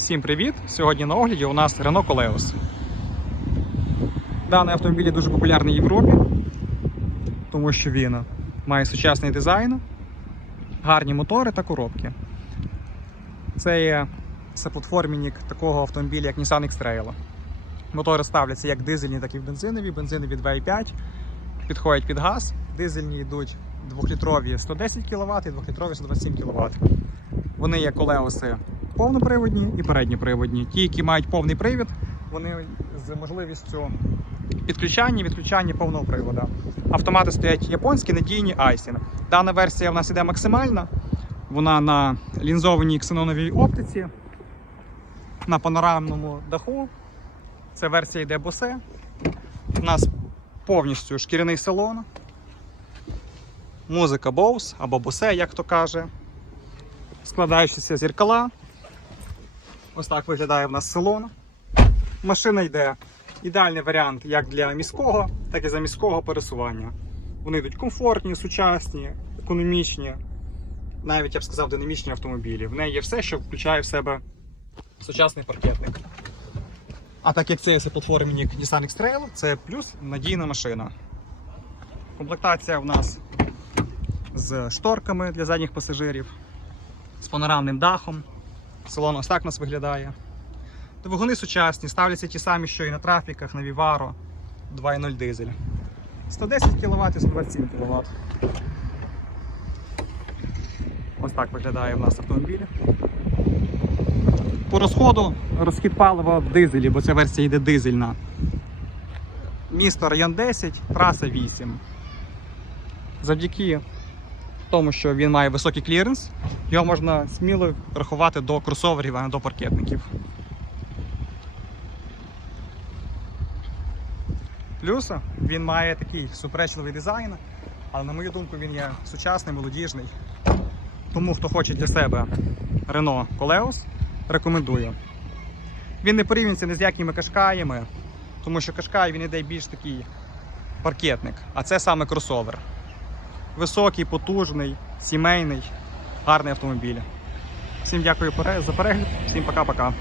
Всім привіт! Сьогодні на огляді у нас Renault Coleos. Даний автомобіль дуже популярний в Європі, тому що він має сучасний дизайн, гарні мотори та коробки. Це є соплатформінник такого автомобіля, як Nissan X-Trail. Мотори ставляться як дизельні, так і бензинові. Бензинові 2,5 підходять під газ. Дизельні йдуть 2-літрові 110 кВт і 2-літрові 127 кВт. Вони є колеоси повноприводні і передньоприводні. Ті, які мають повний привід, вони з можливістю підключання і відключання повного приводу. Автомати стоять японські, надійні Айсін. Дана версія в нас іде максимальна. Вона на лінзованій ксеноновій оптиці, на панорамному даху. Це версія йде Bose. У нас повністю шкіряний салон. Музика Bose або Bose, як то каже. Складаючися зеркала. Ось так виглядає в нас салон. Машина йде ідеальний варіант як для міського, так і за міського пересування. Вони йдуть комфортні, сучасні, економічні, навіть я б сказав, динамічні автомобілі. В неї є все, що включає в себе сучасний паркетник. А так як це є платформінник Nissan X-Trail, це плюс надійна машина. Комплектація в нас з шторками для задніх пасажирів, з панорамним дахом. Салон ось так у нас виглядає. Двигуни сучасні, ставляться ті самі, що і на трафіках, на Vivaro 2.0 дизель. 110 кВт і 127 кВт. Ось так виглядає в нас автомобіль. По розходу розхід палива в дизелі, бо ця версія йде дизельна. Місто район 10, траса 8. Завдяки тому, що він має високий кліренс, його можна сміло рахувати до кросоверів, а не до паркетників. Плюс він має такий суперечливий дизайн, але на мою думку він є сучасний, молодіжний. Тому хто хоче для себе Renault Coleos, рекомендую. Він не порівнюється ні з якими кашкаями, тому що кашкай він іде більш такий паркетник, а це саме кросовер. Високий, потужний, сімейний, гарний автомобіль. Всім дякую за перегляд, всім пока-пока.